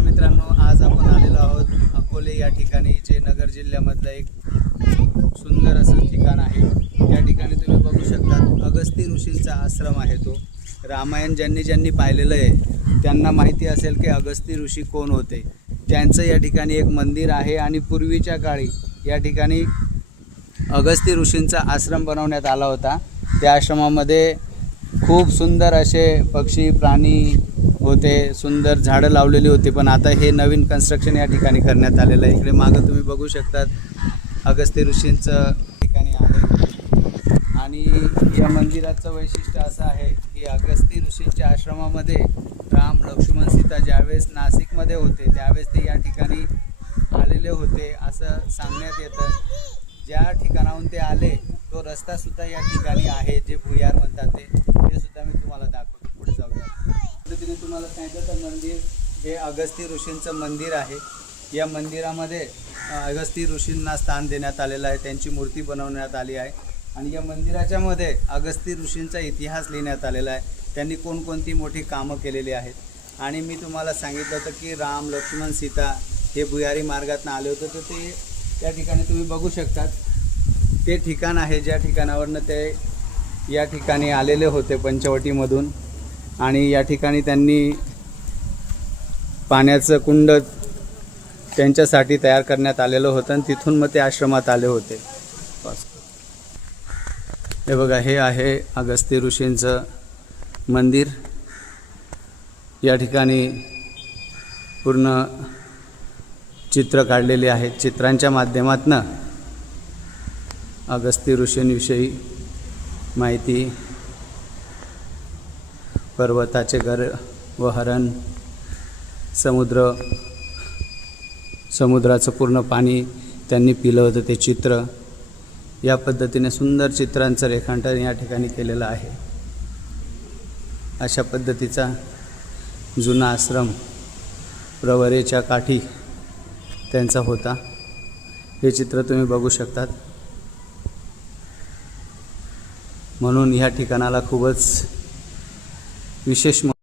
नमस्कार मित्रांनो, आज आपण आलेलो आहोत अकोले या ठिकाणी, जे नगर जिल्ह्यामधलं एक सुंदर असं ठिकाण आहे। या ठिकाणी तुम्ही बघू शकता अगस्ती ऋषींचा आश्रम आहे। तो रामायण ज्यांनी पाहिलेलं आहे त्यांना माहिती असेल की अगस्ती ऋषी कोण होते। त्यांचं या ठिकाणी एक मंदिर आहे आणि पूर्वीच्या काळी या ठिकाणी अगस्ती ऋषींचा आश्रम बनवण्यात आला होता। त्या आश्रमामध्ये खूप सुंदर असे पक्षी प्राणी होते, सुंदर झाडं लावलेली होती। पण आता हे नवीन कन्स्ट्रक्शन या ठिकाणी करण्यात आलेलं आहे। इकडे मागं तुम्ही बघू शकतात अगस्ती ऋषींचं ठिकाणी आहे। आणि या मंदिराचं वैशिष्ट्य असं आहे की अगस्ती ऋषींच्या आश्रमामध्ये राम लक्ष्मण सीता ज्यावेळेस नाशिकमध्ये होते त्यावेळेस ते या ठिकाणी आलेले होते असं सांगण्यात येतं। ज्या ठिकाणाहून ते आले तो रस्ता सुद्धा या ठिकाणी आहे, जे भुयार म्हणतात ते सुद्धा मी तुम्हाला दाखवतो। पुढे जाऊया। पद्धतीने तुम्हाला सांगितलं तर मंदिर हे अगस्ती ऋषींचं मंदिर आहे। या मंदिरामध्ये अगस्ती ऋषींना स्थान देण्यात आलेलं आहे, त्यांची मूर्ती बनवण्यात आली आहे। आणि या मंदिराच्या मध्ये अगस्ती ऋषींचा इतिहास लिहिण्यात आलेला आहे, त्यांनी कोणकोणती मोठी कामं केलेली आहेत। आणि मी तुम्हाला सांगितलं होतं की राम लक्ष्मण सीता हे भुयारी मार्गातून आले होते, तर ते या ठिकाणी तुम्ही बघू शकतात ते ठिकाण आहे ज्या ठिकाणावरनं ते या ठिकाणी आलेले होते पंचवटीमधून। आणि या ठिकाणी त्यांनी पाण्याचं कुंड त्यांच्यासाठी तयार करण्यात आलेलं होतं आणि तिथून मग ते आश्रमात आले होते। हे बघा, हे आहे अगस्ती ऋषींचं मंदिर। या ठिकाणी पूर्ण चित्र काढलेले आहेत। चित्रांच्या माध्यमातून अगस्ती ऋषींविषयी माहिती, पर्वताचे घर व हरण, समुद्राचं पूर्ण पाणी त्यांनी पिलं होतं ते चित्र, या पद्धतीने सुंदर चित्रांचं रेखांकन या ठिकाणी केलेलं आहे। अशा पद्धतीचा जुना आश्रम प्रवरेच्या काठी त्यांचा होता। हे चित्र तुम्ही बघू शकतात। म्हणून ह्या ठिकाणाला खूपच विशेष